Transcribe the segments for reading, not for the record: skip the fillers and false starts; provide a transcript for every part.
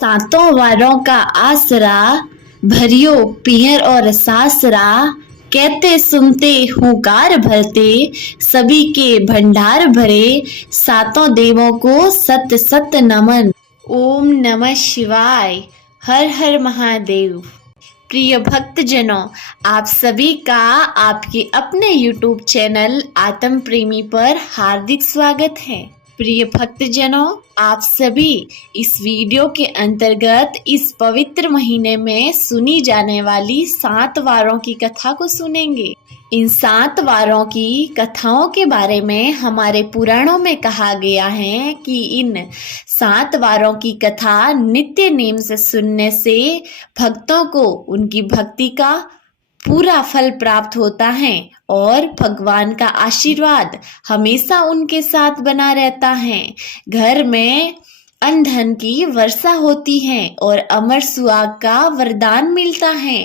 सातों वारों का आसरा, भरियो पियर और सासरा, कहते सुनते हुंकार भरते, सभी के भंडार भरे, सातों देवों को सत सत नमन। ओम नमः शिवाय। हर हर महादेव। प्रिय भक्तजनों, आप सभी का आपके अपने YouTube चैनल आत्म प्रेमी पर हार्दिक स्वागत है। प्रिय भक्तजनों, आप सभी इस वीडियो के अंतर्गत इस पवित्र महीने में सुनी जाने वाली 7 वारों की कथा को सुनेंगे। इन 7 वारों की कथाओं के बारे में हमारे पुराणों में कहा गया है कि इन 7 वारों की कथा नित्य नेम से सुनने से भक्तों को उनकी भक्ति का पूरा फल प्राप्त होता है और भगवान का आशीर्वाद हमेशा उनके साथ बना रहता है। घर में अन्न धन की वर्षा होती है और अमर सुहाग का वरदान मिलता है।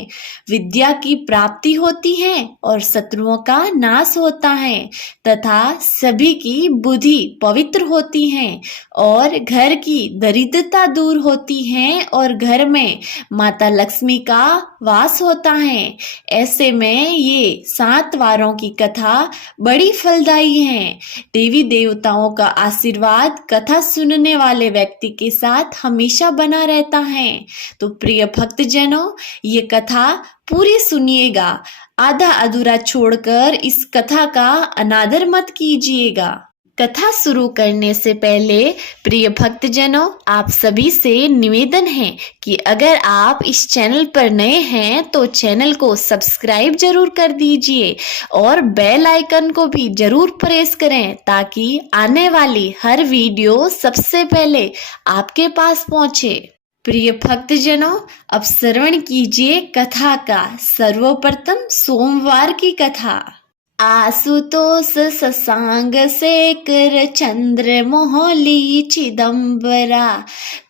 विद्या की प्राप्ति होती है और शत्रुओं का नाश होता है तथा सभी की बुद्धि पवित्र होती है और घर की दरिद्रता दूर होती है और घर में माता लक्ष्मी का वास होता है। ऐसे में ये 7 वारों की कथा बड़ी फलदायी है। देवी देवताओं का आशीर्वाद कथा सुनने वाले व्यक्ति के साथ हमेशा बना रहता है। तो प्रिय भक्तजनों, ये कथा पूरी सुनिएगा, आधा अधूरा छोड़कर इस कथा का अनादर मत कीजिएगा। कथा शुरू करने से पहले प्रिय भक्तजनों, आप सभी से निवेदन है कि अगर आप इस चैनल पर नए हैं तो चैनल को सब्सक्राइब जरूर कर दीजिए और बेल आइकन को भी जरूर प्रेस करें ताकि आने वाली हर वीडियो सबसे पहले आपके पास पहुंचे। प्रिय भक्तजनों, अब श्रवण कीजिए कथा का। सर्वप्रथम सोमवार की कथा। आशुतोष शशांक शेखर चंद्र मोहली चिदंबरा,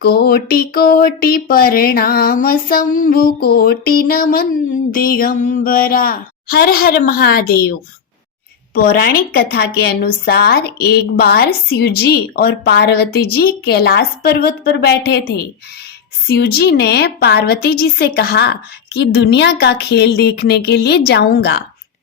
कोटि कोटि प्रणाम शंभु कोटि नमन दिगंबरा। हर हर महादेव। पौराणिक कथा के अनुसार एक बार शिवजी और पार्वती जी कैलाश पर्वत पर बैठे थे। शिवजी ने पार्वती जी से कहा कि दुनिया का खेल देखने के लिए जाऊंगा।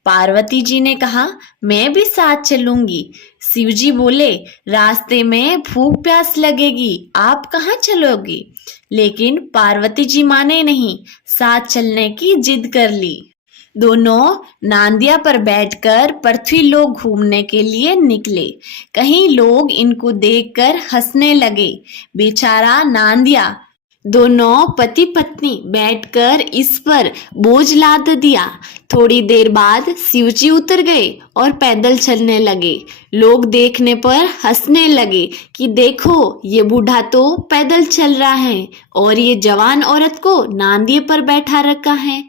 पार्वती जी ने कहा मैं भी साथ चलूंगी। शिवजी बोले रास्ते में भूख प्यास लगेगी, आप कहाँ चलोगी? लेकिन पार्वती जी माने नहीं, साथ चलने की जिद कर ली। दोनों नांदिया पर बैठकर पृथ्वी लोक घूमने के लिए निकले। कहीं लोग इनको देखकर हंसने लगे। बेचारा नांदिया। दोनों पति पत्नी बैठकर इस पर बोझ लाद दिया। थोड़ी देर बाद शिवजी उतर गए और पैदल चलने लगे। लोग देखने पर हंसने लगे कि देखो ये बूढ़ा तो पैदल चल रहा है और ये जवान औरत को नांदिए पर बैठा रखा है।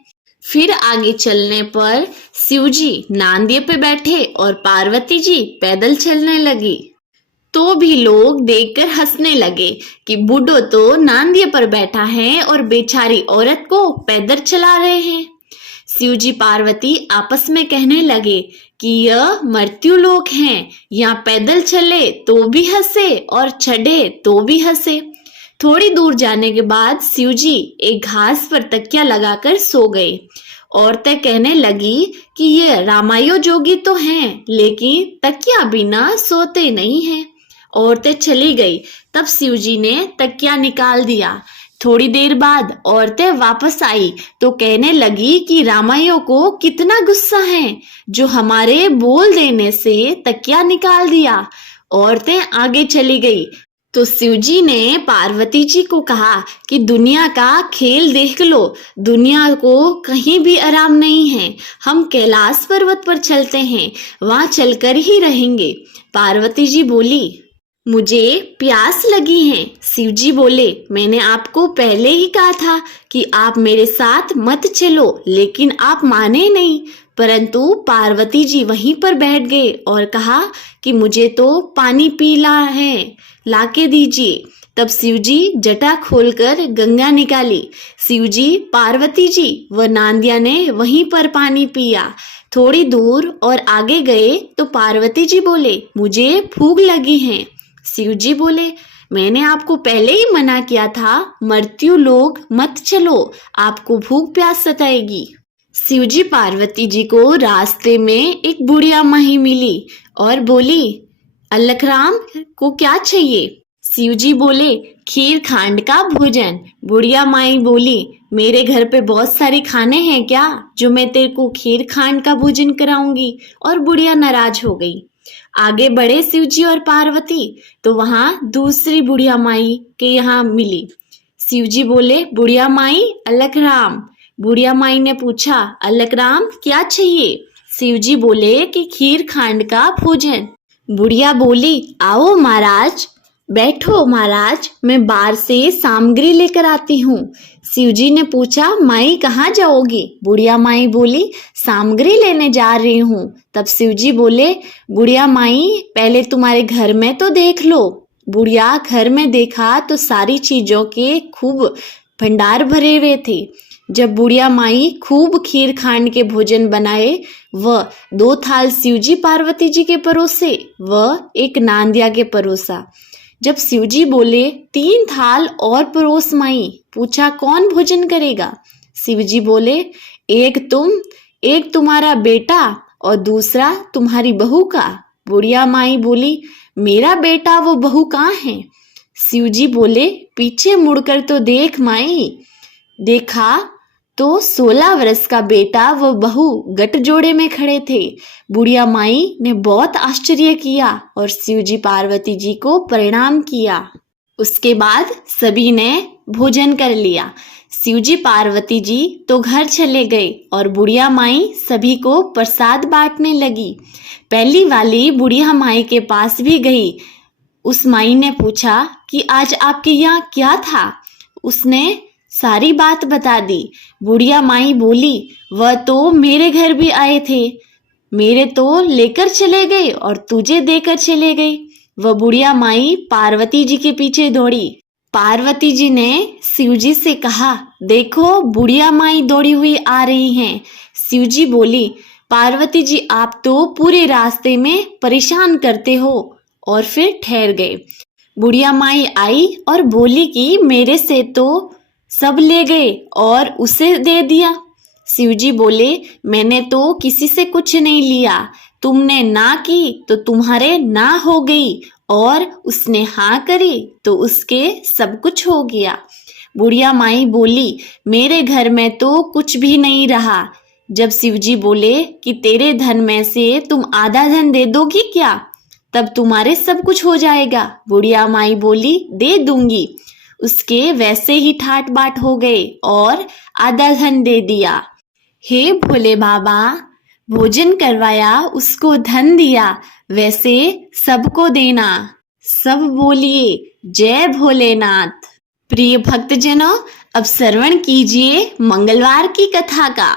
फिर आगे चलने पर शिवजी नांदिए पे बैठे और पार्वती जी पैदल चलने लगी। तो भी लोग देखकर हंसने लगे कि बूढ़ो तो नांदिए पर बैठा है और बेचारी औरत को पैदल चला रहे हैं। शिवजी पार्वती आपस में कहने लगे कि यह मृत्यु लोक है, यहाँ पैदल चले तो भी हंसे और चढ़े तो भी हंसे। थोड़ी दूर जाने के बाद शिवजी एक घास पर तकिया लगाकर सो गए। औरतें कहने लगी कि ये रामायो जोगी तो हैं, लेकिन तकिया बिना सोते नहीं हैं। औरतें चली गई। तब शिवजी ने तकिया निकाल दिया। थोड़ी देर बाद औरतें वापस आई तो कहने लगी कि रामायो को कितना गुस्सा है जो हमारे बोल देने से तकिया निकाल दिया। औरतें आगे चली गई तो शिवजी ने पार्वती जी को कहा कि दुनिया का खेल देख लो, दुनिया को कहीं भी आराम नहीं है। हम कैलाश पर्वत पर चलते हैं, वहां चलकर ही रहेंगे। पार्वती जी बोली मुझे प्यास लगी है। शिवजी बोले मैंने आपको पहले ही कहा था कि आप मेरे साथ मत चलो, लेकिन आप माने नहीं। परंतु पार्वती जी वहीं पर बैठ गए और कहा कि मुझे तो पानी पीना है, लाके दीजिए। तब शिवजी जटा खोलकर गंगा निकाली। शिवजी, पार्वती जी व नांदिया ने वहीं पर पानी पिया। थोड़ी दूर और आगे गए तो पार्वती जी बोले मुझे भूख लगी है। शिवजी बोले मैंने आपको पहले ही मना किया था, मृत्यु लोक मत चलो, आपको भूख प्यास सताएगी। शिवजी पार्वती जी को रास्ते में एक बुढ़िया माही मिली और बोली, अलखराम को क्या चाहिए? शिवजी बोले, खीर खांड का भोजन। बुढ़िया माई बोली, मेरे घर पे बहुत सारे खाने हैं क्या जो मैं तेरे को खीर खांड का भोजन कराऊंगी? और बुढ़िया नाराज हो गई। आगे बढ़े शिवजी और पार्वती तो वहां दूसरी बुढ़िया माई के यहाँ मिली। शिवजी बोले, बुढ़िया माई अलखराम। बुढ़िया माई ने पूछा, अलखराम क्या चाहिए? शिवजी बोले कि खीर खांड का भोजन। बुढ़िया बोली, आओ महाराज, बैठो महाराज, मैं बाहर से सामग्री लेकर आती हूँ। शिवजी ने पूछा, माई कहाँ जाओगी? बुढ़िया माई बोली, सामग्री लेने जा रही हूँ। तब शिवजी बोले, बुढ़िया माई पहले तुम्हारे घर में तो देख लो। बुढ़िया घर में देखा तो सारी चीजों के खूब भंडार भरे हुए थे। जब बुढ़िया माई खूब खीर खांड के भोजन बनाए, वह 2 थाल शिवजी पार्वती जी के परोसे, वह एक नांदिया के परोसा। जब शिवजी बोले, 3 थाल और परोस माई। पूछा, कौन भोजन करेगा? शिवजी बोले, एक तुम, एक तुम्हारा बेटा और दूसरा तुम्हारी बहू का। बुढ़िया माई बोली, मेरा बेटा वो बहू कहाँ है? शिवजी बोले, पीछे मुड़कर तो देख माई। देखा तो 16 वर्ष का बेटा व बहू गठजोड़े में खड़े थे। बुढ़िया माई ने बहुत आश्चर्य किया और शिवजी पार्वती जी को प्रणाम किया। उसके बाद सभी ने भोजन कर लिया। शिवजी पार्वती जी तो घर चले गए और बुढ़िया माई सभी को प्रसाद बांटने लगी। पहली वाली बुढ़िया माई के पास भी गई। उस माई ने पूछा कि आज आपके यहाँ क्या था? उसने सारी बात बता दी। बुढ़िया माई बोली, वह तो मेरे घर भी आए थे, मेरे तो लेकर चले गए और तुझे देकर चले गई। वह बुढ़िया माई पार्वती जी के पीछे दौड़ी। पार्वती जी ने शिवजी से कहा, देखो बुढ़िया माई दौड़ी हुई आ रही हैं। शिवजी बोली, पार्वती जी आप तो पूरे रास्ते में परेशान करते हो। और फिर ठहर गए। बुढ़िया माई आई और बोली कि मेरे से तो सब ले गए और उसे दे दिया। शिवजी बोले, मैंने तो किसी से कुछ नहीं लिया, तुमने ना की तो तुम्हारे ना हो गई और उसने हाँ करी तो उसके सब कुछ हो गया। बुढ़िया माई बोली, मेरे घर में तो कुछ भी नहीं रहा। जब शिवजी बोले कि तेरे धन में से तुम आधा धन दे दोगी क्या? तब तुम्हारे सब कुछ हो जाएगा। बुढ़िया माई बोली, दे दूंगी। उसके वैसे ही ठाट बाट हो गए और आधा धन दे दिया। हे भोले बाबा, भोजन करवाया, उसको धन दिया, वैसे सबको देना। सब बोलिए जय भोलेनाथ। प्रिय भक्तजनों, अब श्रवण कीजिए मंगलवार की कथा का।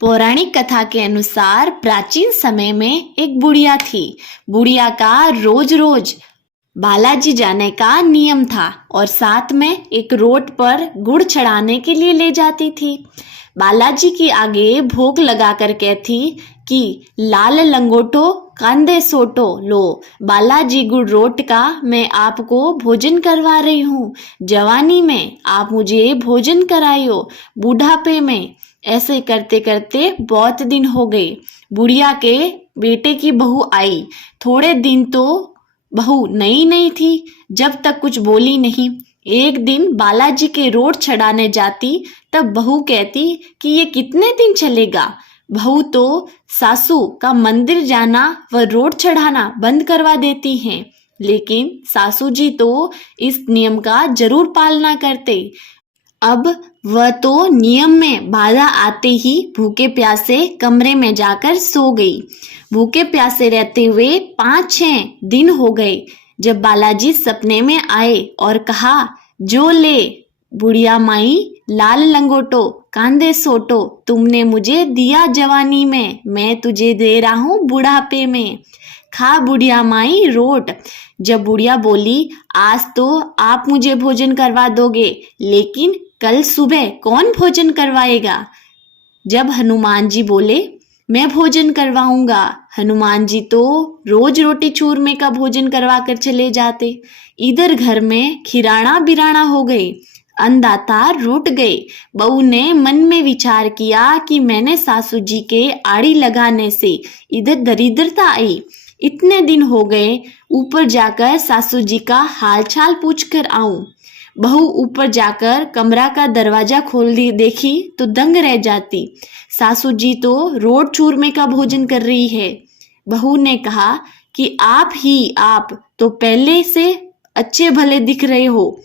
पौराणिक कथा के अनुसार प्राचीन समय में एक बुढ़िया थी। बुढ़िया का रोज रोज बालाजी जाने का नियम था और साथ में एक रोट पर गुड़ चढ़ाने के लिए ले जाती थी। बालाजी के आगे भोग लगाकर कहती कि लाल लंगोटो कंधे सोटो, लो बालाजी गुड़ रोट का मैं आपको भोजन करवा रही हूँ। जवानी में आप मुझे भोजन कराइयो, बुढ़ापे में। ऐसे करते करते बहुत दिन हो गए। बुढ़िया के बेटे की बहू आई। थोड़े दिन तो बहू नई नहीं थी, जब तक कुछ बोली नहीं। एक दिन बालाजी के रोट चढ़ाने जाती, तब बहू कहती कि ये कितने दिन चलेगा। बहू तो सासू का मंदिर जाना व रोट चढ़ाना बंद करवा देती हैं, लेकिन सासू जी तो इस नियम का जरूर पालना करते। अब वह तो नियम में बाधा आते ही भूखे प्यासे कमरे में जाकर सो गई। भूखे प्यासे रहते हुए 5-6 दिन हो गए जब बालाजी सपने में आए और कहा, जो ले बुढ़िया माई लाल लंगोटो कांधे सोटो, तुमने मुझे दिया जवानी में, मैं तुझे दे रहा हूँ बुढ़ापे में। खा बुढ़िया माई रोट। जब बुढ़िया बोली, आज तो आप मुझे भोजन करवा दोगे, लेकिन कल सुबह कौन भोजन करवाएगा? जब हनुमान जी बोले, मैं भोजन करवाऊंगा। हनुमान जी तो रोज रोटी चूरमे का भोजन करवा कर चले जाते। इधर घर में खिराना बिराना हो गई, अन्नदाता रूठ गए। बहू ने मन में विचार किया कि मैंने सासू जी के आड़ी लगाने से इधर दरिद्रता आई। इतने दिन हो गए, ऊपर जाकर सासू जी का हालचाल पूछ कर आऊं। बहू ऊपर जाकर कमरा का दरवाजा खोल दी देखी तो दंग रह जाती। सासू जी तो रोट चूरमे का भोजन कर रही है। बहू ने कहा कि आप तो पहले से अच्छे भले दिख रहे हो।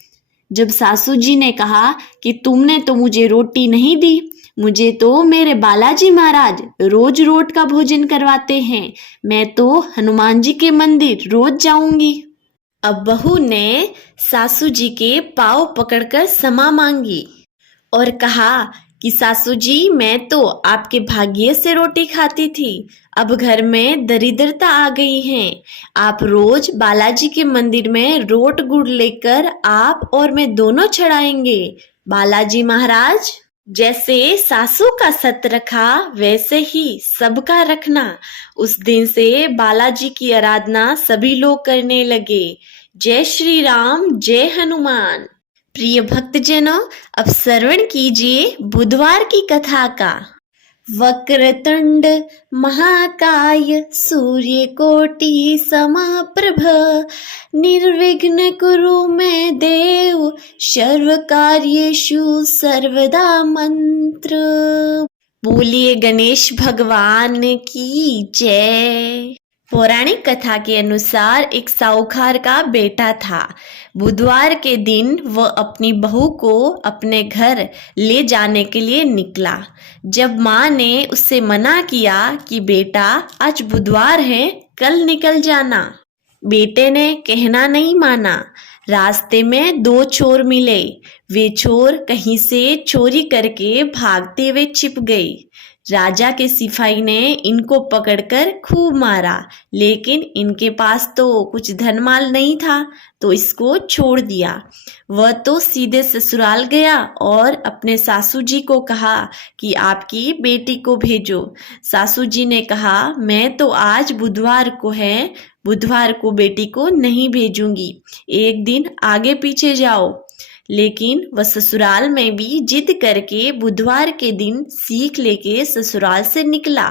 जब सासू जी ने कहा कि तुमने तो मुझे रोटी नहीं दी, मुझे तो मेरे बालाजी महाराज रोज रोट का भोजन करवाते हैं। मैं तो हनुमान जी के मंदिर रोज जाऊंगी। अब बहू ने सासू जी के पाँव पकड़कर क्षमा मांगी और कहा कि सासू जी, मैं तो आपके भाग्य से रोटी खाती थी, अब घर में दरिद्रता आ गई है। आप रोज बालाजी के मंदिर में रोट गुड़ लेकर आप और मैं दोनों चढ़ाएंगे। बालाजी महाराज, जैसे सासू का सत रखा वैसे ही सबका रखना। उस दिन से बालाजी की आराधना सभी लोग करने लगे। जय श्री राम, जय हनुमान। प्रिय भक्तजनों, अब श्रवण कीजिए बुधवार की कथा का। वक्रतुंड महाकाय सूर्यकोटि समप्रभ, निर्विघ्न कुरु मे देव, सर्व कार्येषु सर्वदा मंत्र। बोलिए गणेश भगवान की जय। पौराणिक कथा के अनुसार एक साहूकार का बेटा था। बुधवार के दिन वह अपनी बहू को अपने घर ले जाने के लिए निकला। जब माँ ने उससे मना किया कि बेटा आज बुधवार है, कल निकल जाना, बेटे ने कहना नहीं माना। रास्ते में दो चोर मिले। वे चोर कहीं से चोरी करके भागते हुए छिप गए। राजा के सिपाही ने इनको पकड़कर खूब मारा, लेकिन इनके पास तो कुछ धनमाल नहीं था, तो इसको छोड़ दिया। वह तो सीधे ससुराल गया और अपने सासू जी को कहा कि आपकी बेटी को भेजो। सासू जी ने कहा, मैं तो आज बुधवार को है, बुधवार को बेटी को नहीं भेजूंगी, एक दिन आगे पीछे जाओ। लेकिन वह ससुराल में भी जिद करके बुधवार के दिन सीख लेके ससुराल से निकला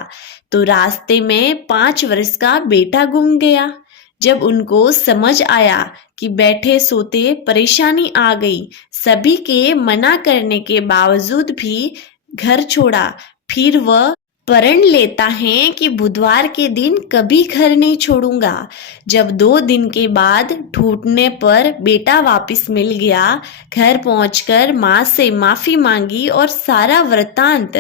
तो रास्ते में 5 वर्ष का बेटा गुम गया। जब उनको समझ आया कि बैठे सोते परेशानी आ गई, सभी के मना करने के बावजूद भी घर छोड़ा। फिर वह प्रण लेता है कि बुधवार के दिन कभी घर नहीं छोड़ूंगा। जब 2 दिन के बाद ढूंढने पर बेटा वापस मिल गया, घर पहुंचकर माँ से माफी मांगी और सारा वृतांत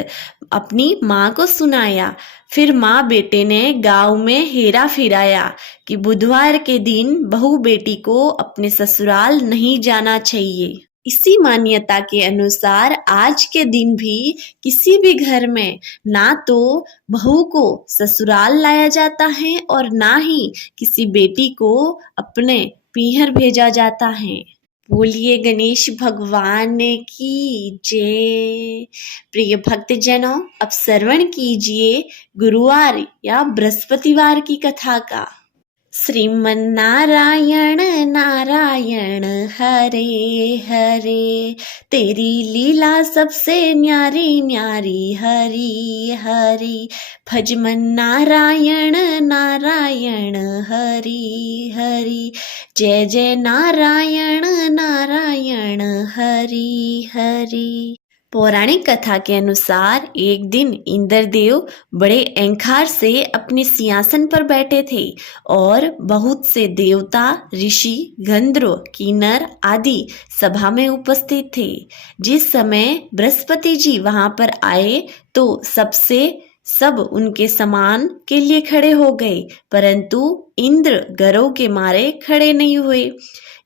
अपनी माँ को सुनाया। फिर माँ बेटे ने गांव में हेरा फिराया कि बुधवार के दिन बहू बेटी को अपने ससुराल नहीं जाना चाहिए। इसी मान्यता के अनुसार आज के दिन भी किसी भी घर में ना तो बहू को ससुराल लाया जाता है और ना ही किसी बेटी को अपने पीहर भेजा जाता है। बोलिए गणेश भगवान की जय। प्रिय भक्तजनों, अब श्रवण कीजिए गुरुवार या बृहस्पतिवार की कथा का। श्रीमन नारायण नारायण हरे हरे, तेरी लीला सबसे न्यारी न्यारी हरि हरि। भजमन नारायण नारायण हरि हरि, जय जय नारायण नारायण हरि हरि। पौराणिक कथा के अनुसार एक दिन इंद्रदेव बड़े अहंकार से अपने सिंहासन पर बैठे थे और बहुत से देवता, ऋषि, गंधर्व, किन्नर आदि सभा में उपस्थित थे। जिस समय बृहस्पति जी वहां पर आए तो सब उनके सम्मान के लिए खड़े हो गए, परंतु इंद्र गर्व के मारे खड़े नहीं हुए।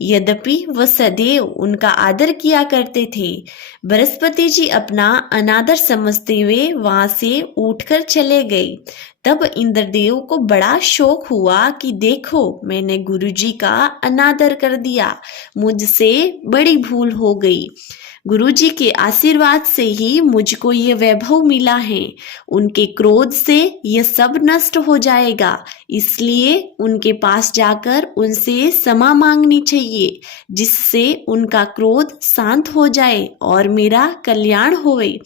यद्यपि वह सदैव उनका आदर किया करते थे। बृहस्पति जी अपना अनादर समझते हुए वहां से उठकर चले गए। तब इंद्रदेव को बड़ा शौक हुआ कि देखो, मैंने गुरुजी का अनादर कर दिया, मुझसे बड़ी भूल हो गई। गुरुजी के आशीर्वाद से ही मुझको ये वैभव मिला है। उनके क्रोध से ये सब नष्ट हो जाएगा, इसलिए उनके पास जाकर उनसे क्षमा मांगनी चाहिए, जिससे उनका क्रोध शांत हो जाए और मेरा कल्याण होए।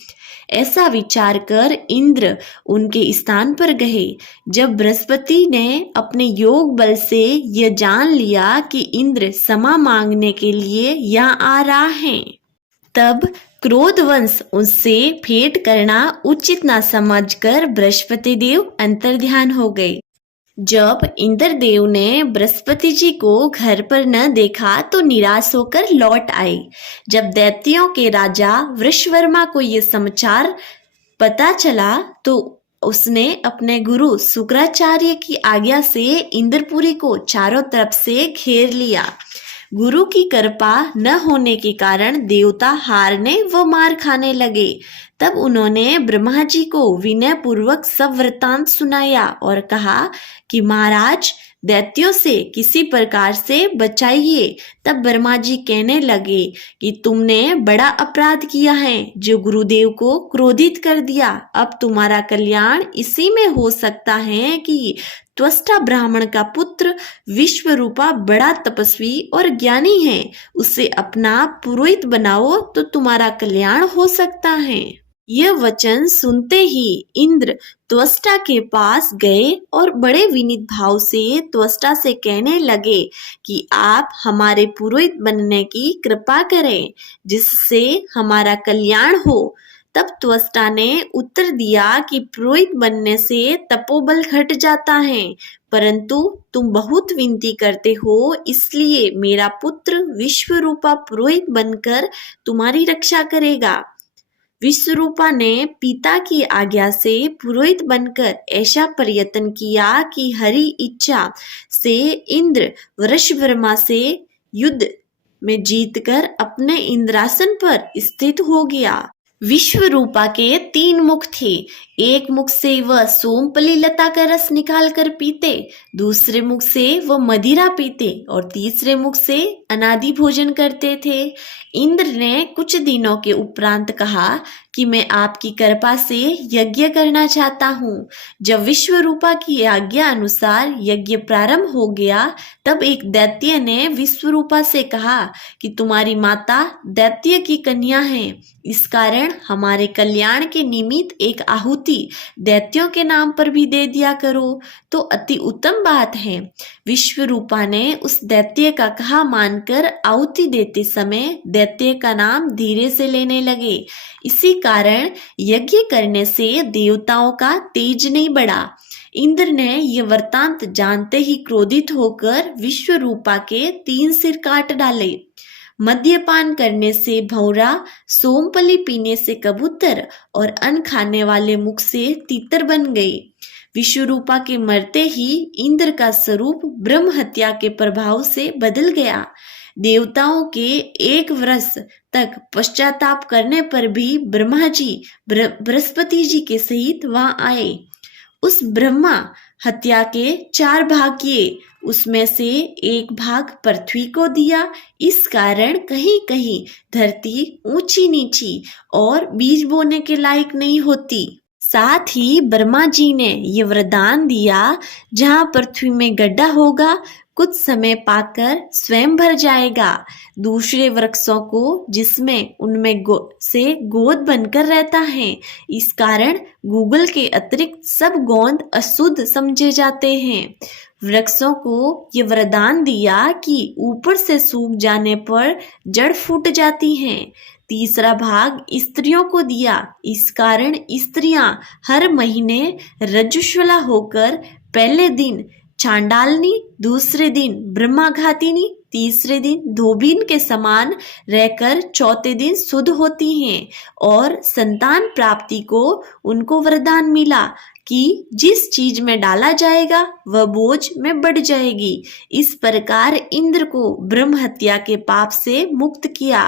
ऐसा विचार कर इंद्र उनके स्थान पर गए। जब बृहस्पति ने अपने योग बल से यह जान लिया कि इंद्र क्षमा मांगने के लिए यहाँ आ रहा है, तब क्रोधवश उससे भेंट करना उचित न समझकर बृहस्पति देव अंतर्ध्यान हो गए। जब इंद्रदेव ने बृहस्पति जी को घर पर न देखा तो निराश होकर लौट आए। जब दैत्यों के राजा वृषवर्मा को ये समाचार पता चला तो उसने अपने गुरु शुक्राचार्य की आज्ञा से इंद्रपुरी को चारों तरफ से घेर लिया। गुरु की कृपा न होने के कारण देवता हारने व मार खाने लगे। तब उन्होंने ब्रह्मा जी को विनय पूर्वक सब वृत्तांत सुनाया और कहा कि महाराज, दैत्यों से किसी प्रकार से बचाइए। तब ब्रह्मा जी कहने लगे कि तुमने बड़ा अपराध किया है, जो गुरुदेव को क्रोधित कर दिया। अब तुम्हारा कल्याण इसी में हो सकता है कि त्वष्टा ब्राह्मण का पुत्र विश्वरूपा बड़ा तपस्वी और ज्ञानी है, उसे अपना पुरोहित बनाओ तो तुम्हारा कल्याण हो सकता है। यह वचन सुनते ही इंद्र त्वष्टा के पास गए और बड़े विनीत भाव से त्वष्टा से कहने लगे कि आप हमारे पुरोहित बनने की कृपा करें, जिससे हमारा कल्याण हो। तब त्वष्टा ने उत्तर दिया कि पुरोहित बनने से तपोबल घट जाता है, परंतु तुम बहुत विनती करते हो, इसलिए मेरा पुत्र विश्वरूपा पुरोहित बनकर तुम्हारी रक्षा करेगा। विश्वरूपा ने पिता की आज्ञा से पुरोहित बनकर ऐसा प्रयत्न किया कि हरि इच्छा से इंद्र वृषवर्मा से युद्ध में जीतकर अपने इंद्रासन पर स्थित हो गया। विश्वरूपा के 3 मुख थे। एक मुख से वह सोमपली लता का रस निकाल कर पीते, दूसरे मुख से वह मदिरा पीते और तीसरे मुख से अनादि भोजन करते थे। इंद्र ने कुछ दिनों के उपरांत कहा कि मैं आपकी कृपा से यज्ञ करना चाहता हूँ। जब विश्वरूपा की आज्ञा अनुसार यज्ञ प्रारंभ हो गया, तब एक दैत्य ने विश्वरूपा से कहा कि तुम्हारी माता दैत्य की कन्या है, इस कारण हमारे कल्याण के निमित्त एक आहुति दैत्यों के नाम पर भी दे दिया करो तो अति उत्तम बात है। विश्वरूपा ने उस दैत्य का कहा मानकर आहुति देते समय दैत्य का नाम धीरे से लेने लगे। इसी कारण यज्ञ करने से देवताओं का तेज नहीं बढ़ा। इंद्र ने यह वृत्तांत जानते ही क्रोधित होकर विश्वरूपा के 3 सिर काट डाले। मद्यपान करने से भौरा, सोमपली पीने से कबूतर और अन्न खाने वाले मुख से तीतर बन गई। विश्वरूपा के मरते ही इंद्र का स्वरूप ब्रह्म हत्या के प्रभाव से बदल गया। देवताओं के 1 वर्ष तक पश्चाताप करने पर भी ब्रह्मा जी बृहस्पति जी के सहित वहां आए। उस ब्रह्मा हत्या के 4 भाग किए, उसमें से 1 भाग पृथ्वी को दिया। इस कारण कहीं कहीं धरती ऊंची नीची और बीज बोने के लायक नहीं होती। साथ ही ब्रह्मा जी ने ये वरदान दिया, जहाँ पृथ्वी में गड्ढा होगा, कुछ समय पाकर स्वयं भर जाएगा। दूसरे वृक्षों को जिसमें उनमें से गोद बनकर रहता है, इस कारण गूगल के अतिरिक्त सब गोंद अशुद्ध समझे जाते हैं। वृक्षों को ये वरदान दिया कि ऊपर से सूख जाने पर जड़ फूट जाती हैं। तीसरा भाग स्त्रियों को दिया, इस कारण स्त्रियां हर महीने रजस्वला होकर पहले दिन चांडालनी, दूसरे दिन ब्रह्माघातिनी, तीसरे दिन धोबीन के समान रहकर चौथे दिन शुद्ध होती हैं। और संतान प्राप्ति को उनको वरदान मिला कि जिस चीज में डाला जाएगा वह बोझ में बढ़ जाएगी। इस प्रकार इंद्र को ब्रह्म हत्या के पाप से मुक्त किया।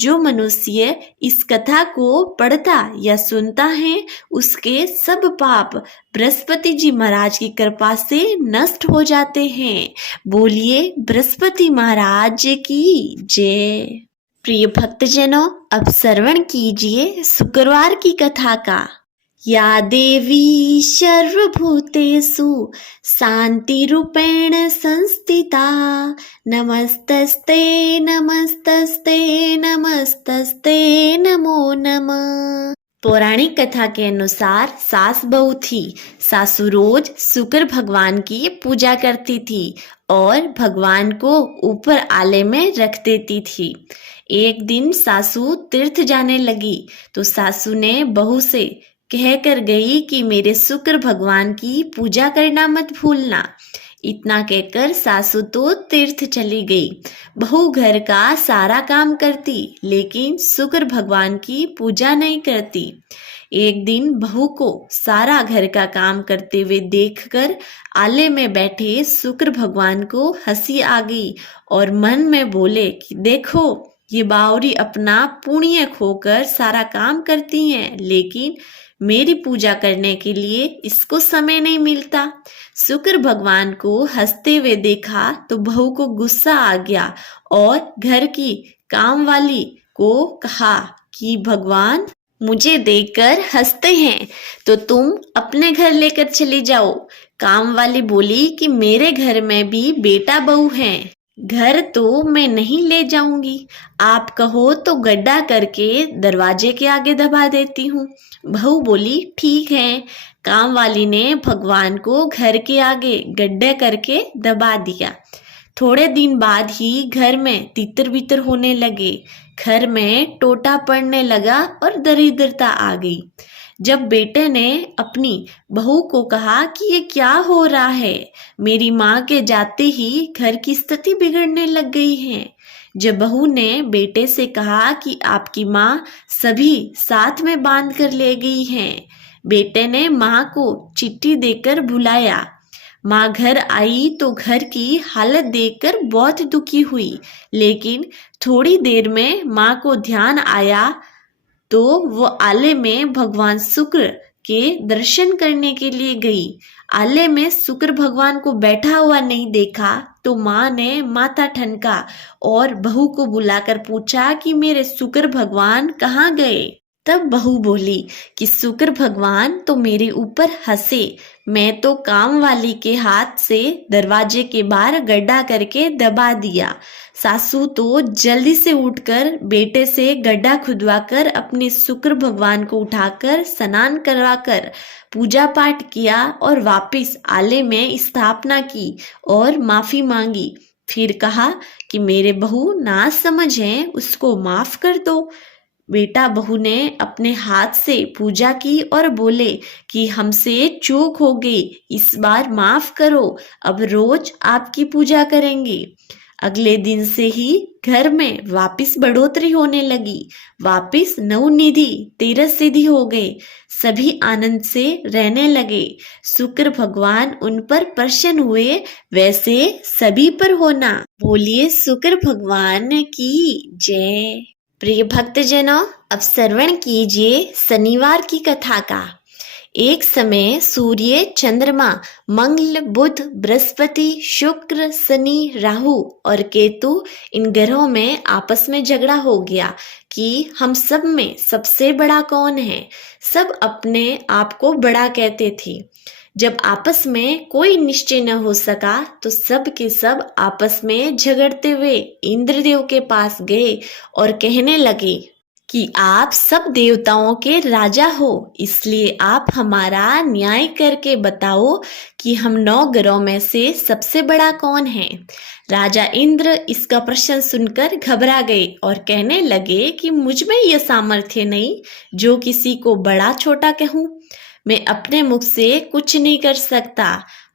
जो मनुष्य इस कथा को पढ़ता या सुनता है, उसके सब पाप बृहस्पति जी महाराज की कृपा से नष्ट हो जाते हैं। बोलिए बृहस्पति महाराज की जय। प्रिय भक्तजनों, अब श्रवण कीजिए शुक्रवार की कथा का। या देवी सर्वभूतेषु शान्तिरूपेण संस्थिता, नमस्तस्ते नमस्तस्ते नमस्तस्ते नमो नमः। पौराणिक कथा के अनुसार सास बहू थी। सासू रोज शुक्र भगवान की पूजा करती थी और भगवान को ऊपर आले में रख देती थी। एक दिन सासू तीर्थ जाने लगी तो सासू ने बहू से कह कर गई कि मेरे शुक्र भगवान की पूजा करना मत भूलना। इतना कहकर सासू तो तीर्थ चली गई। बहू घर का सारा काम करती लेकिन शुक्र भगवान की पूजा नहीं करती। एक दिन बहू को सारा घर का काम करते हुए देखकर आले में बैठे शुक्र भगवान को हंसी आ गई और मन में बोले कि देखो, ये बावरी अपना पुण्य खोकर सारा काम करती हैं, लेकिन मेरी पूजा करने के लिए इसको समय नहीं मिलता। शुक्र भगवान को हंसते हुए देखा तो बहू को गुस्सा आ गया और घर की काम वाली को कहा कि भगवान मुझे देखकर हंसते हैं तो तुम अपने घर लेकर चली जाओ। काम वाली बोली कि मेरे घर में भी बेटा बहू हैं, घर तो मैं नहीं ले जाऊंगी, आप कहो तो गड्ढा करके दरवाजे के आगे दबा देती हूँ। बहू बोली ठीक है। काम वाली ने भगवान को घर के आगे गड्ढे करके दबा दिया। थोड़े दिन बाद ही घर में तितर बितर होने लगे, घर में टोटा पड़ने लगा और दरिद्रता आ गई। जब बेटे ने अपनी बहू को कहा कि ये क्या हो रहा है, मेरी माँ के जाते ही घर की स्थिति बिगड़ने लग गई है। जब बहू ने बेटे से कहा कि आपकी माँ सभी साथ में बांध कर ले गई हैं, बेटे ने माँ को चिट्ठी देकर बुलाया। माँ घर आई तो घर की हालत देखकर बहुत दुखी हुई, लेकिन थोड़ी देर में माँ को ध्यान आया तो वो आले में भगवान शुक्र के दर्शन करने के लिए गई। आले में शुक्र भगवान को बैठा हुआ नहीं देखा तो माँ ने माथा ठनका और बहू को बुलाकर पूछा कि मेरे शुक्र भगवान कहाँ गए। तब बहू बोली कि शुक्र भगवान तो मेरे ऊपर हंसे, मैं तो काम वाली के हाथ से दरवाजे के बाहर गड्ढा करके दबा दिया। सासू तो जल्दी से उठकर बेटे से गड्ढा खुदवाकर अपने शुक्र भगवान को उठाकर स्नान करवाकर पूजा पाठ किया और वापस आले में स्थापना की और माफी मांगी। फिर कहा कि मेरे बहू ना समझ है, उसको माफ कर दो। बेटा बहू ने अपने हाथ से पूजा की और बोले कि हमसे चूक हो गई, इस बार माफ करो, अब रोज आपकी पूजा करेंगे। अगले दिन से ही घर में वापस बढ़ोतरी होने लगी, वापस नवनिधि तेरस सिद्धि हो गए, सभी आनंद से रहने लगे। शुक्र भगवान उन पर प्रसन्न हुए, वैसे सभी पर होना। बोलिए शुक्र भगवान की जय। प्रिय भक्तजनों, अब श्रवण कीजिए शनिवार की कथा का। एक समय सूर्य, चंद्रमा, मंगल, बुध, बृहस्पति, शुक्र, शनि, राहु और केतु इन ग्रहों में आपस में झगड़ा हो गया कि हम सब में सबसे बड़ा कौन है। सब अपने आप को बड़ा कहते थे। जब आपस में कोई निश्चय न हो सका तो सब के सब आपस में झगड़ते हुए इंद्रदेव के पास गए और कहने लगे कि आप सब देवताओं के राजा हो, इसलिए आप हमारा न्याय करके बताओ कि हम 9 ग्रहों में से सबसे बड़ा कौन है। राजा इंद्र इसका प्रश्न सुनकर घबरा गए और कहने लगे कि मुझ में यह सामर्थ्य नहीं जो किसी को बड़ा छोटा कहूँ। मैं अपने मुख से कुछ नहीं कर सकता।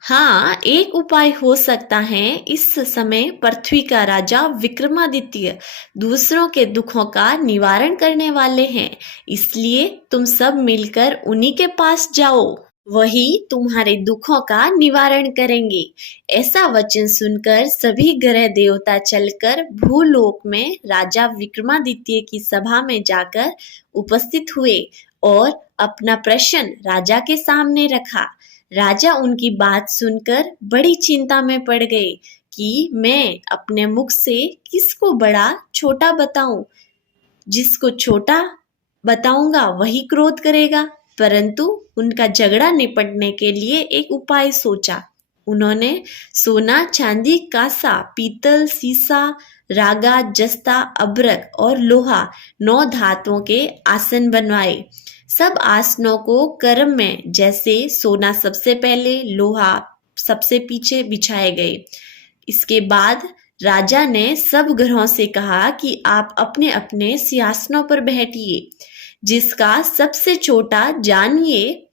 हाँ, एक उपाय हो सकता है। इस समय पृथ्वी का राजा विक्रमादित्य दूसरों के दुखों का निवारण करने वाले हैं, इसलिए तुम सब मिलकर उन्हीं के पास जाओ, वही तुम्हारे दुखों का निवारण करेंगे। ऐसा वचन सुनकर सभी ग्रह देवता चलकर भूलोक में राजा विक्रमादित्य की सभा में जाकर उपस्थित हुए और अपना प्रश्न राजा के सामने रखा। राजा उनकी बात सुनकर बड़ी चिंता में पड़ गए कि मैं अपने मुख से किसको बड़ा छोटा बताऊं। जिसको छोटा बताऊंगा वही क्रोध करेगा। परंतु उनका झगड़ा निपटने के लिए एक उपाय सोचा। उन्होंने सोना, चांदी, कांसा, पीतल, सीसा, रागा, जस्ता, अभ्रक और लोहा 9 धातुओं के आसन बनवाए। सब आसनों को क्रम में, जैसे सोना सबसे पहले, लोहा सबसे पीछे बिछाए गए। इसके बाद राजा ने सब ग्रहों से कहा कि आप अपने अपने सिंहासनों पर बैठिए। जिसका सबसे छोटा जानिए,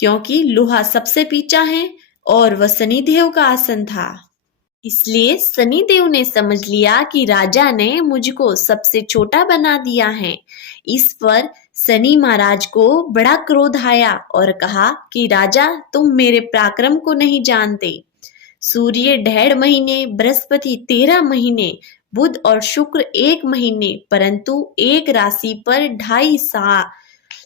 क्योंकि लोहा सबसे पीछा है और वह शनिदेव का आसन था। इसलिए शनिदेव ने समझ लिया कि राजा ने मुझको सबसे छोटा बना दिया है। इस पर शनि महाराज को बड़ा क्रोध आया और कहा कि राजा, तुम मेरे पराक्रम को नहीं जानते। सूर्य 1.5 महीने, बृहस्पति 13 महीने, बुध और शुक्र 1 महीने, परंतु एक राशि पर 2.5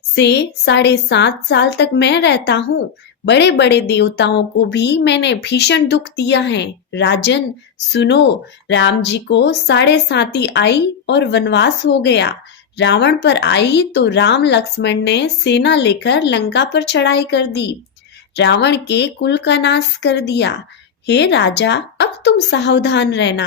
से 7.5 साल तक मैं रहता हूँ। बड़े बड़े देवताओं को भी मैंने भीषण दुख दिया है। राजन सुनो, राम जी को 7.5 आई और वनवास हो गया। रावण पर आई तो राम लक्ष्मण ने सेना लेकर लंका पर चढ़ाई कर दी, रावण के कुल का नाश कर दिया। हे राजा, अब तुम सावधान रहना।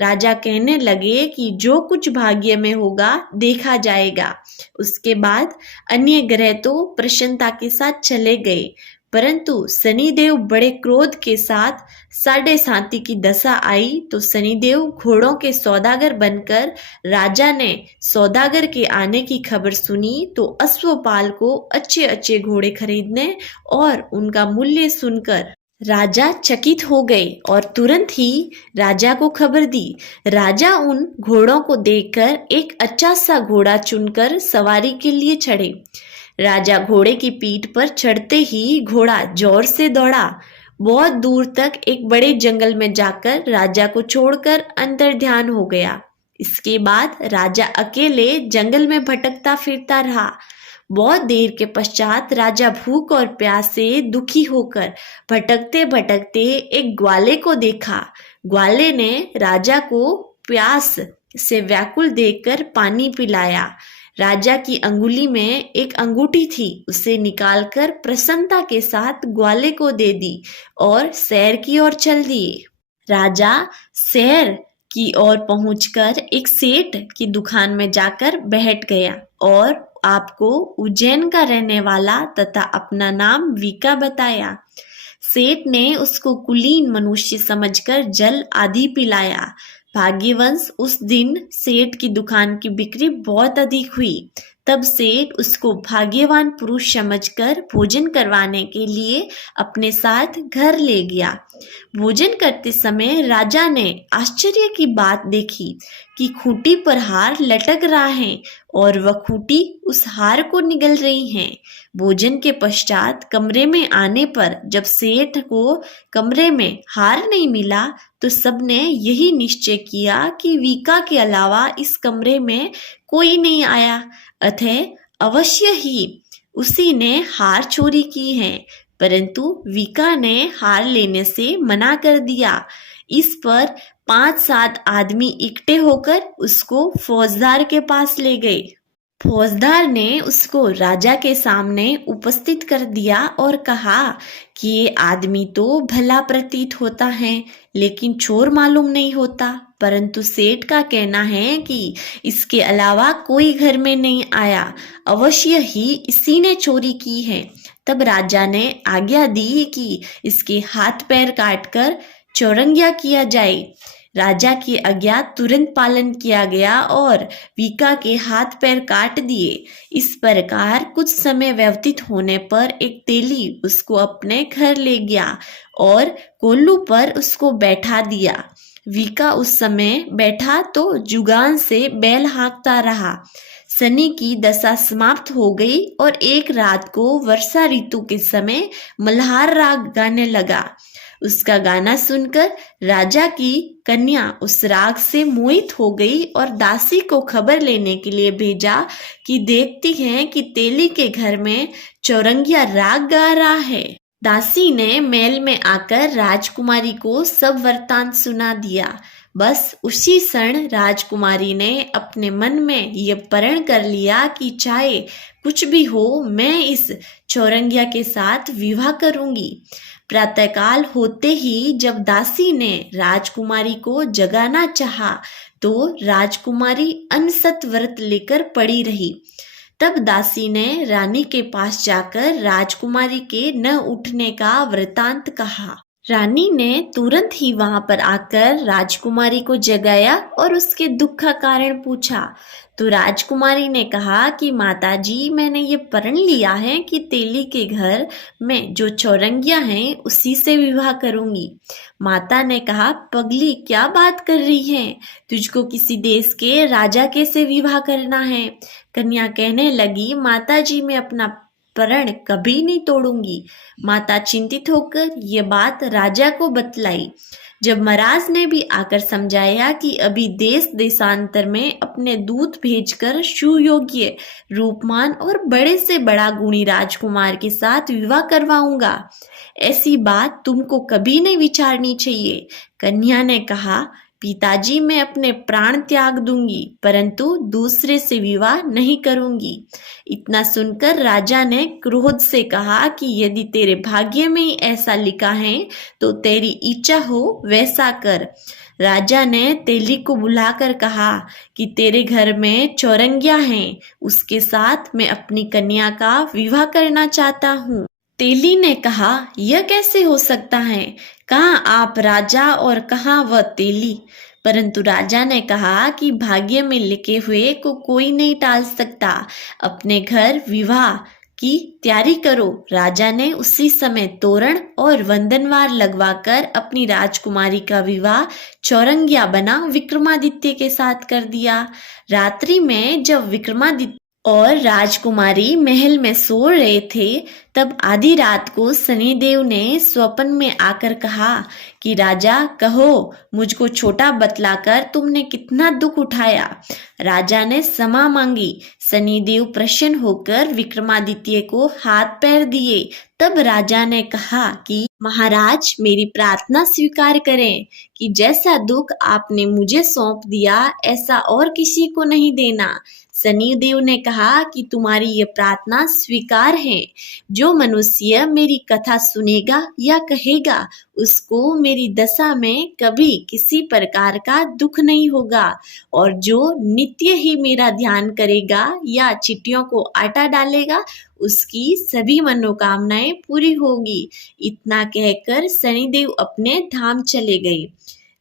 राजा कहने लगे कि जो कुछ भाग्य में होगा देखा जाएगा। उसके बाद अन्य ग्रह तो प्रसन्नता के साथ चले गए, परंतु शनिदेव बड़े क्रोध के साथ 7.5 की दशा आई तो शनिदेव घोड़ों के सौदागर बनकर, राजा ने सौदागर के आने की खबर सुनी तो अश्वपाल को अच्छे अच्छे घोड़े खरीदने और उनका मूल्य सुनकर राजा चकित हो गए और तुरंत ही राजा को खबर दी। राजा उन घोड़ों को देखकर एक अच्छा सा घोड़ा चुनकर सवारी के लिए चढ़े। राजा घोड़े की पीठ पर चढ़ते ही घोड़ा जोर से दौड़ा। बहुत दूर तक एक बड़े जंगल में जाकर राजा को छोड़कर अंतर्ध्यान हो गया। इसके बाद राजा अकेले जंगल में भटकता फिरता रहा। बहुत देर के पश्चात राजा भूख और प्यास से दुखी होकर भटकते भटकते एक ग्वाले को देखा। ग्वाले ने राजा को प्यास से व्याकुल देखकर पानी पिलाया। राजा की अंगुली में एक अंगूठी थी, उसे निकालकर प्रसन्नता के साथ ग्वाले को दे दी और शहर की ओर चल दिए। राजा शहर की ओर पहुंचकर एक सेठ की दुकान में जाकर बैठ गया और आपको उज्जैन का रहने वाला तथा अपना नाम वीका बताया। सेठ ने उसको कुलीन मनुष्य समझकर जल आदि पिलाया। भाग्यवंश उस दिन सेठ की दुकान की बिक्री बहुत अधिक हुई। तब सेठ उसको भाग्यवान पुरुष समझकर भोजन करवाने के लिए अपने साथ घर ले गया। भोजन करते समय राजा ने आश्चर्य की बात देखी कि खूंटी पर हार लटक रहा है और वह खूंटी उस हार को निगल रही है। भोजन के पश्चात कमरे में आने पर जब सेठ को कमरे में हार नहीं मिला तो सबने यही निश्चय किया कि वीका के अलावा इस कमरे में कोई नहीं आया, अतः अवश्य ही उसी ने हार चोरी की है। परंतु वीका ने हार लेने से मना कर दिया। इस पर 5-7 आदमी इकट्ठे होकर उसको फौजदार के पास ले गए। फौजदार ने उसको राजा के सामने उपस्थित कर दिया और कहा कि ये आदमी तो भला प्रतीत होता है लेकिन चोर मालूम नहीं होता, परंतु सेठ का कहना है कि इसके अलावा कोई घर में नहीं आया, अवश्य ही इसी ने चोरी की है। तब राजा ने आज्ञा दी कि इसके हाथ पैर काटकर चौरंगिया किया जाए। राजा की आज्ञा तुरंत पालन किया गया और वीका के हाथ पैर काट दिए। इस प्रकार कुछ समय व्यतीत होने पर एक तेली उसको अपने घर ले गया और कोल्लू पर उसको बैठा दिया। वीका उस समय बैठा तो जुगान से बैल हाँकता रहा। शनि की दशा समाप्त हो गई और एक रात को वर्षा ऋतु के समय मल्हार राग गाने लगा। उसका गाना सुनकर राजा की कन्या उस राग से मोहित हो गई और दासी को खबर लेने के लिए भेजा कि देखती हैं कि तेली के घर में चौरंगिया राग गा रहा है। दासी ने महल में आकर राजकुमारी को सब वृत्तांत सुना दिया। बस उसी क्षण राजकुमारी ने अपने मन में यह प्रण कर लिया कि चाहे कुछ भी हो, मैं इस चौरंगिया के साथ विवाह करूंगी। प्रातःकाल होते ही जब दासी ने राजकुमारी को जगाना चाहा, तो राजकुमारी अनसत व्रत लेकर पड़ी रही। तब दासी ने रानी के पास जाकर राजकुमारी के न उठने का वृतांत कहा। रानी ने तुरंत ही वहां पर आकर राजकुमारी को जगाया और उसके दुख का कारण पूछा। तो राजकुमारी ने कहा कि माताजी, मैंने ये प्रण लिया है कि तेली के घर में जो चौरंगिया हैं उसी से विवाह करूंगी। माता ने कहा, पगली क्या बात कर रही है, तुझको किसी देश के राजा के से विवाह करना है। कन्या कहने लगी, माताजी मैं अपना प्रण कभी नहीं तोड़ूंगी। माता चिंतित होकर ये बात राजा को बतलाई। जब महाराज ने भी आकर समझाया कि अभी देश देशांतर में अपने दूत भेजकर सुयोग्य, रूपमान और बड़े से बड़ा गुणी राजकुमार के साथ विवाह करवाऊंगा, ऐसी बात तुमको कभी नहीं विचारनी चाहिए। कन्या ने कहा, पिताजी मैं अपने प्राण त्याग दूंगी, परंतु दूसरे से विवाह नहीं करूंगी। इतना सुनकर राजा ने क्रोध से कहा कि यदि तेरे भाग्य में ही ऐसा लिखा है तो तेरी इच्छा हो वैसा कर। राजा ने तेली को बुलाकर कहा कि तेरे घर में चौरंगिया हैं, उसके साथ मैं अपनी कन्या का विवाह करना चाहता हूँ। तेली ने कहा, यह कैसे हो सकता है, कहाँ आप राजा और कहाँ वह तेली। परंतु राजा ने कहा कि भाग्य में लिखे हुए को कोई नहीं टाल सकता, अपने घर विवाह की तैयारी करो। राजा ने उसी समय तोरण और वंदनवार लगवाकर अपनी राजकुमारी का विवाह चौरंगिया बना विक्रमादित्य के साथ कर दिया। रात्रि में जब विक्रमादित्य और राजकुमारी महल में सो रहे थे, तब आधी रात को शनिदेव ने स्वप्न में आकर कहा कि राजा कहो, मुझको छोटा बतलाकर तुमने कितना दुख उठाया। राजा ने क्षमा मांगी। शनिदेव प्रसन्न होकर विक्रमादित्य को हाथ पैर दिए। तब राजा ने कहा कि महाराज मेरी प्रार्थना स्वीकार करें कि जैसा दुख आपने मुझे सौंप दिया ऐसा और किसी को नहीं देना। शनिदेव ने कहा कि तुम्हारी ये प्रार्थना स्वीकार है। जो मनुष्य मेरी कथा सुनेगा या कहेगा उसको मेरी दशा में कभी किसी प्रकार का दुख नहीं होगा, और जो नित्य ही मेरा ध्यान करेगा या चिट्टियों को आटा डालेगा उसकी सभी मनोकामनाएं पूरी होगी। इतना कहकर शनिदेव अपने धाम चले गए।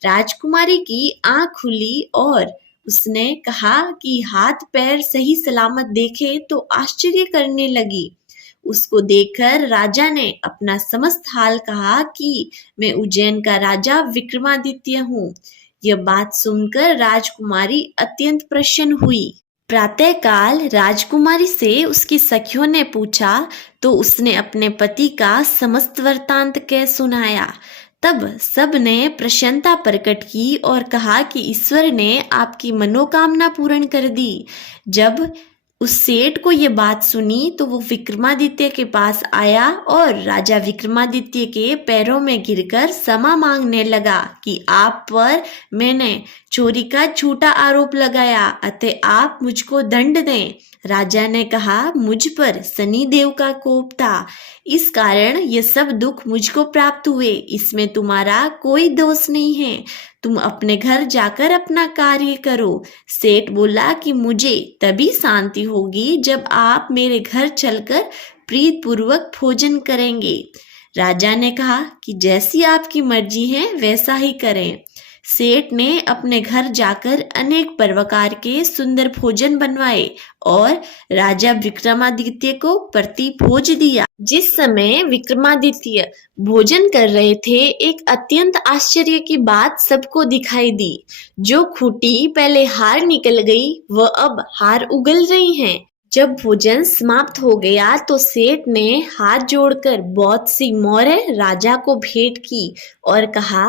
राजकुमारी की आंख खुली और उसने कहा कि हाथ पैर सही सलामत देखे तो आश्चर्य करने लगी। उसको देखकर राजा ने अपना समस्त हाल कहा कि मैं उज्जैन का राजा विक्रमादित्य हूँ। यह बात सुनकर राजकुमारी अत्यंत प्रसन्न हुई। प्रातःकाल राजकुमारी से उसकी सखियों ने पूछा तो उसने अपने पति का समस्त वृत्तांत कह सुनाया। तब सब ने प्रसन्नता प्रकट की और कहा कि ईश्वर ने आपकी मनोकामना पूर्ण कर दी। जब उस सेठ को ये बात सुनी तो वो विक्रमादित्य के पास आया और राजा विक्रमादित्य के पैरों में गिरकर क्षमा मांगने लगा कि आप पर मैंने चोरी का झूठा आरोप लगाया, अतः आप मुझको दंड दें। राजा ने कहा, मुझ पर शनिदेव का कोप था, इस कारण ये सब दुख मुझको प्राप्त हुए, इसमें तुम्हारा कोई दोष नहीं है। तुम अपने घर जाकर अपना कार्य करो। सेठ बोला कि मुझे तभी शांति होगी जब आप मेरे घर चलकर प्रीत पूर्वक भोजन करेंगे। राजा ने कहा कि जैसी आपकी मर्जी है वैसा ही करें। सेठ ने अपने घर जाकर अनेक प्रकार के सुंदर भोजन बनवाए और राजा विक्रमादित्य को प्रति भोज दिया। जिस समय विक्रमादित्य भोजन कर रहे थे, एक अत्यंत आश्चर्य की बात सबको दिखाई दी। जो खूंटी पहले हार निकल गई वह अब हार उगल रही हैं। जब भोजन समाप्त हो गया तो सेठ ने हाथ जोड़कर बहुत सी मोहरें राजा को भेंट की और कहा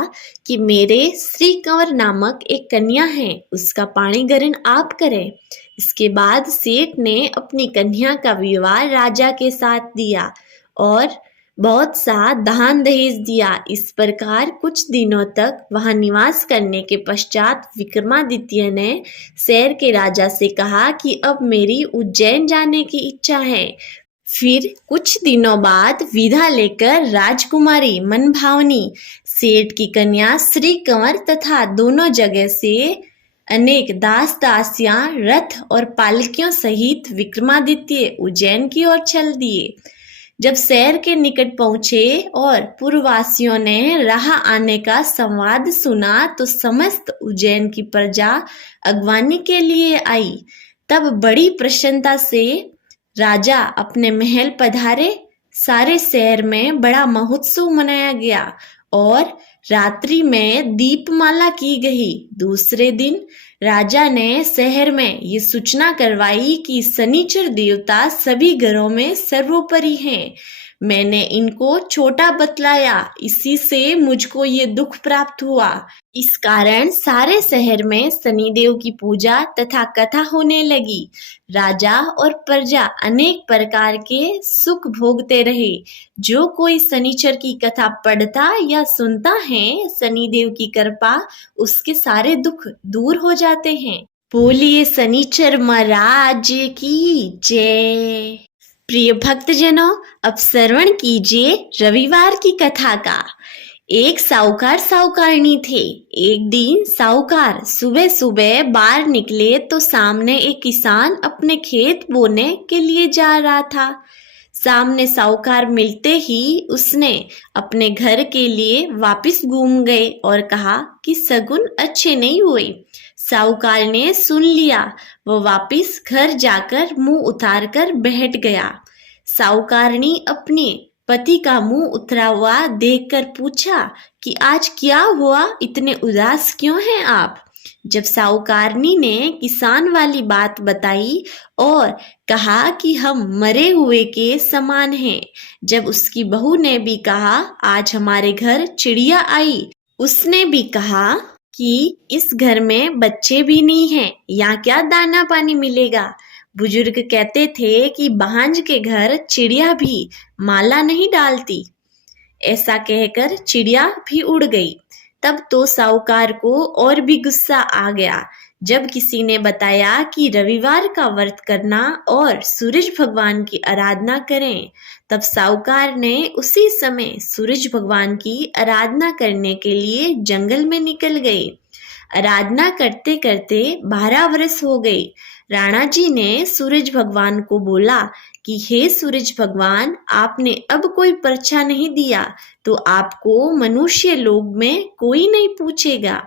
कि मेरे श्री कंवर नामक एक कन्या है, उसका पाणी ग्रहण आप करें। इसके बाद सेठ ने अपनी कन्या का विवाह राजा के साथ दिया और बहुत सा दान दहेज दिया। इस प्रकार कुछ दिनों तक वहां निवास करने के पश्चात विक्रमादित्य ने शहर के राजा से कहा कि अब मेरी उज्जैन जाने की इच्छा है। फिर कुछ दिनों बाद विदा लेकर राजकुमारी मनभावनी, सेठ की कन्या श्री कंवर तथा दोनों जगह से अनेक दास दासियां रथ और पालकियों सहित विक्रमादित्य उज्जैन की ओर चल दिए। जब शहर के निकट पहुंचे और पूर्ववासियों ने राह आने का संवाद सुना तो समस्त उज्जैन की प्रजा अगवानी के लिए आई। तब बड़ी प्रसन्नता से राजा अपने महल पधारे। सारे शहर में बड़ा महोत्सव मनाया गया और रात्रि में दीपमाला की गई। दूसरे दिन राजा ने शहर में ये सूचना करवाई कि शनिचर देवता सभी घरों में सर्वोपरि हैं। मैंने इनको छोटा बतलाया, इसी से मुझको ये दुख प्राप्त हुआ। इस कारण सारे शहर में शनिदेव की पूजा तथा कथा होने लगी। राजा और प्रजा अनेक प्रकार के सुख भोगते रहे। जो कोई शनिचर की कथा पढ़ता या सुनता है, शनिदेव की कृपा उसके सारे दुख दूर हो जाते हैं। बोलिए शनिचर महाराज की जय। प्रिय भक्तजनों, अब श्रवण कीजिए रविवार की कथा का। एक साहूकार साहूकारनी थे। एक दिन साहूकार सुबह सुबह बाहर निकले तो सामने एक किसान अपने खेत बोने के लिए जा रहा था। सामने साहूकार मिलते ही उसने अपने घर के लिए वापस घूम गए और कहा कि शगुन अच्छे नहीं हुए। साहूकार ने सुन लिया। वो वापस घर जाकर मुंह उतार कर बैठ गया। साहूकारनी अपने पति का मुंह उतरा हुआ देखकर पूछा कि आज क्या हुआ, इतने उदास क्यों हैं आप? जब साहूकारनी ने किसान वाली बात बताई और कहा कि हम मरे हुए के समान हैं। जब उसकी बहू ने भी कहा आज हमारे घर चिड़िया आई, उसने भी कहा कि इस घर में बच्चे भी नहीं हैं, यहाँ क्या दाना पानी मिलेगा। बुजुर्ग कहते थे कि भांज के घर चिड़िया भी माला नहीं डालती। ऐसा कहकर चिड़िया भी उड़ गई। तब तो साहूकार को और भी गुस्सा आ गया। जब किसी ने बताया कि रविवार का व्रत करना और सूरज भगवान की आराधना करें, तब साहूकार ने उसी समय सूरज भगवान की आराधना करने के लिए जंगल में निकल गए। आराधना करते करते 12 वर्ष हो गए। राणा जी ने सूरज भगवान को बोला कि हे सूरज भगवान, आपने अब कोई पर्चा नहीं दिया तो आपको मनुष्य लोक में कोई नहीं पूछेगा।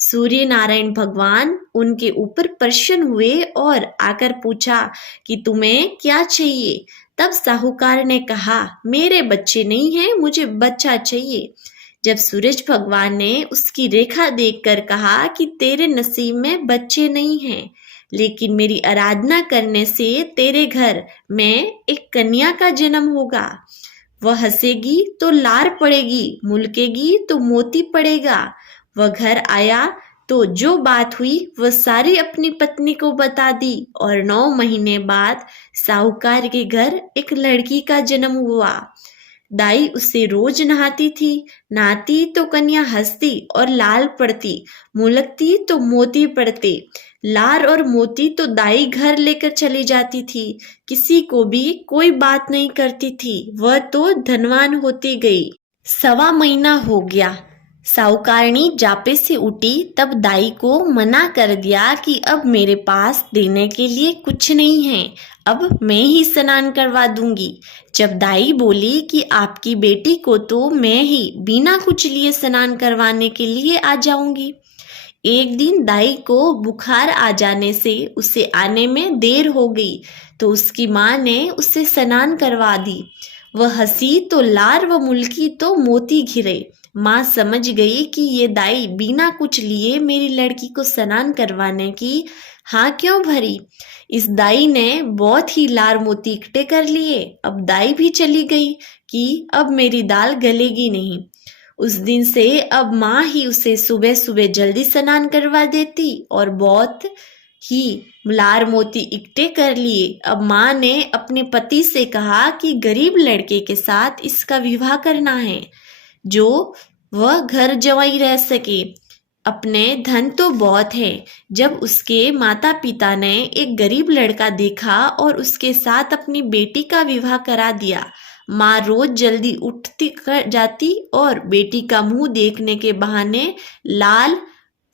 सूर्य नारायण भगवान उनके ऊपर प्रसन्न हुए और आकर पूछा कि तुम्हें क्या चाहिए। तब साहूकार ने कहा मेरे बच्चे नहीं हैं, मुझे बच्चा चाहिए। जब सूरज भगवान ने उसकी रेखा देखकर कहा कि तेरे नसीब में बच्चे नहीं हैं, लेकिन मेरी आराधना करने से तेरे घर में एक कन्या का जन्म होगा। वह हंसेगी तो लार पड़ेगी, मुल्केगी तो मोती पड़ेगा। वह घर आया तो जो बात हुई वह सारी अपनी पत्नी को बता दी और 9 महीने बाद साहूकार के घर एक लड़की का जन्म हुआ। दाई उसे रोज नहाती थी। नहाती तो कन्या हंसती और लाल पड़ती, मुलकती तो मोती पड़ते। लार और मोती तो दाई घर लेकर चली जाती थी। किसी को भी कोई बात नहीं करती थी। वह तो धनवान होती गई। 1.25 महीना हो गया। साहूकारनी जापे से उठी तब दाई को मना कर दिया कि अब मेरे पास देने के लिए कुछ नहीं है, अब मैं ही स्नान करवा दूंगी। जब दाई बोली कि आपकी बेटी को तो मैं ही बिना कुछ लिए स्नान करवाने के लिए आ जाऊंगी। एक दिन दाई को बुखार आ जाने से उसे आने में देर हो गई तो उसकी माँ ने उसे स्नान करवा दी। वह हंसी तो लार व मुल्की तो मोती घिरे। माँ समझ गई कि ये दाई बिना कुछ लिए मेरी लड़की को स्नान करवाने की हाँ क्यों भरी। इस दाई ने बहुत ही लार मोती इकट्ठे कर लिए। अब दाई भी चली गई कि अब मेरी दाल गलेगी नहीं। उस दिन से अब माँ ही उसे सुबह सुबह जल्दी स्नान करवा देती और बहुत ही लार मोती इकट्ठे कर लिए। अब माँ ने अपने पति से कहा कि गरीब लड़के के साथ इसका विवाह करना है, जो वह घर जवाई रह सके। अपने धन तो बहुत है। जब उसके माता पिता ने एक गरीब लड़का देखा और उसके साथ अपनी बेटी का विवाह करा दिया। माँ रोज जल्दी उठती कर जाती और बेटी का मुंह देखने के बहाने लाल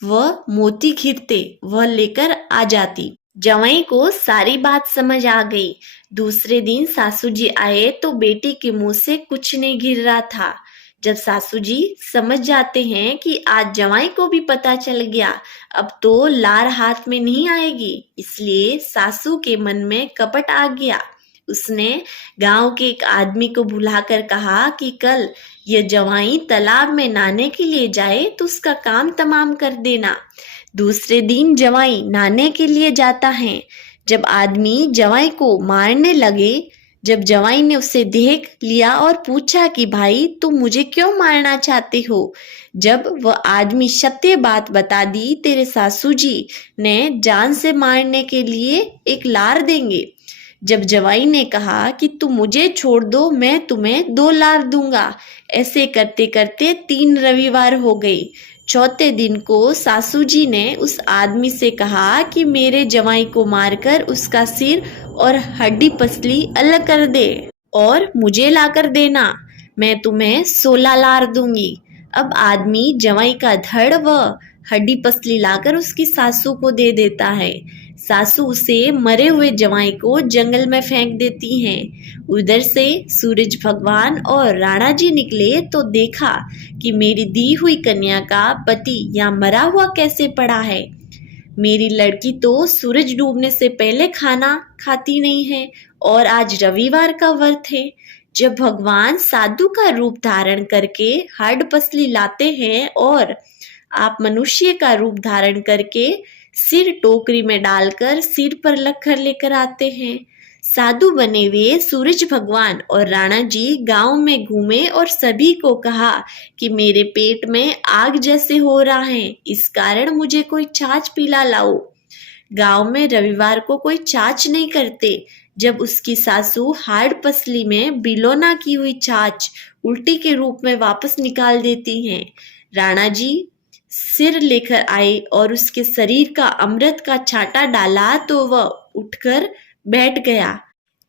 व मोती खीरते वह लेकर आ जाती। जवाई को सारी बात समझ आ गई। दूसरे दिन सासू जी आए तो बेटी के मुंह से कुछ नहीं गिर रहा था। जब सासू जी समझ जाते हैं कि आज जवाई को भी पता चल गया, अब तो लार हाथ में नहीं आएगी, इसलिए सासू के मन में कपट आ गया। उसने गांव के एक आदमी को बुलाकर कहा कि कल यह जवाई तालाब में नहाने के लिए जाए तो उसका काम तमाम कर देना। दूसरे दिन जवाई नहाने के लिए जाता है। जब आदमी जवाई को मारने लगे, जब जवाई ने उसे देख लिया और पूछा कि भाई तुम मुझे क्यों मारना चाहते हो, जब वह आदमी सत्य बात बता दी, तेरे सासू जी ने जान से मारने के लिए एक लार देंगे। जब जवाई ने कहा कि तुम मुझे छोड़ दो, मैं तुम्हें 2 लार दूंगा। ऐसे करते करते 3 रविवार हो गए। चौथे दिन को सासू जी ने उस आदमी से कहा कि मेरे जवाई को मारकर उसका सिर और हड्डी पसली अलग कर दे और मुझे लाकर देना, मैं तुम्हें 16 लार दूंगी। अब आदमी जवाई का धड़ व हड्डी पसली लाकर उसकी सासू को दे देता है। सासू उसे मरे हुए जवाई को जंगल में फेंक देती हैं। उधर से सूरज भगवान और राणा जी निकले तो देखा कि मेरी दी हुई कन्या का पति यहाँ मरा हुआ कैसे पड़ा है। मेरी लड़की तो सूरज डूबने से पहले खाना खाती नहीं है और आज रविवार का व्रत है। जब भगवान साधु का रूप धारण करके हड्ड पसली लाते हैं और आप मनुष्य का रूप धारण करके सिर टोकरी में डालकर सिर पर लखर लेकर आते हैं। साधु बने हुए सूरज भगवान और राणा जी गांव में घूमे और सभी को कहा कि मेरे पेट में आग जैसे हो रहा है, इस कारण मुझे कोई छाछ पिला लाओ। गांव में रविवार को कोई छाछ नहीं करते। जब उसकी सासू हाड़ पसली में बिलोना की हुई छाछ उल्टी के रूप में वापस निकाल देती हैं। राणा जी सिर लेकर आए और उसके शरीर का अमृत का छांटा डाला तो वह उठकर बैठ गया।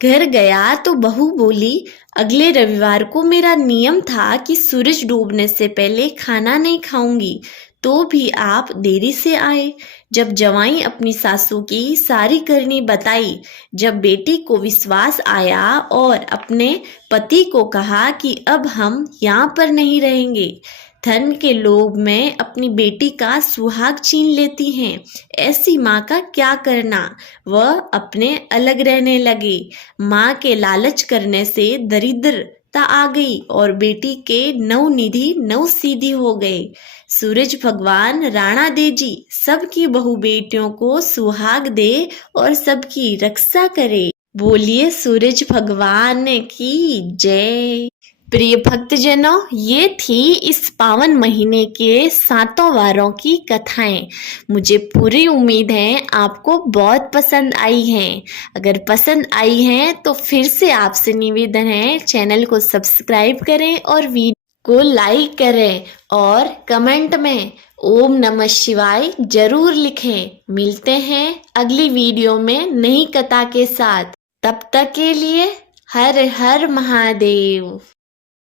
घर गया तो बहू बोली, अगले रविवार को मेरा नियम था कि सूरज डूबने से पहले खाना नहीं खाऊंगी, तो भी आप देरी से आए। जब जवाई अपनी सासू की सारी करनी बताई, जब बेटी को विश्वास आया और अपने पति को कहा कि अब हम यहाँ पर नहीं रहेंगे, धन के लोभ में अपनी बेटी का सुहाग छीन लेती हैं। ऐसी माँ का क्या करना, वह अपने अलग रहने लगे। माँ के लालच करने से दरिद्रता आ गई और बेटी के 9 निधि 9 सीधी हो गए। सूरज भगवान राणा दे जी सबकी बहू बेटियों को सुहाग दे और सबकी रक्षा करे। बोलिए सूरज भगवान की जय। प्रिय भक्तजनों, ये थी इस पावन महीने के 7 वारों की कथाएं। मुझे पूरी उम्मीद है आपको बहुत पसंद आई हैं। अगर पसंद आई हैं तो फिर से आपसे निवेदन है, चैनल को सब्सक्राइब करें और वीडियो को लाइक करें और कमेंट में ओम नमः शिवाय जरूर लिखें। मिलते हैं अगली वीडियो में नई कथा के साथ। तब तक के लिए हर हर महादेव।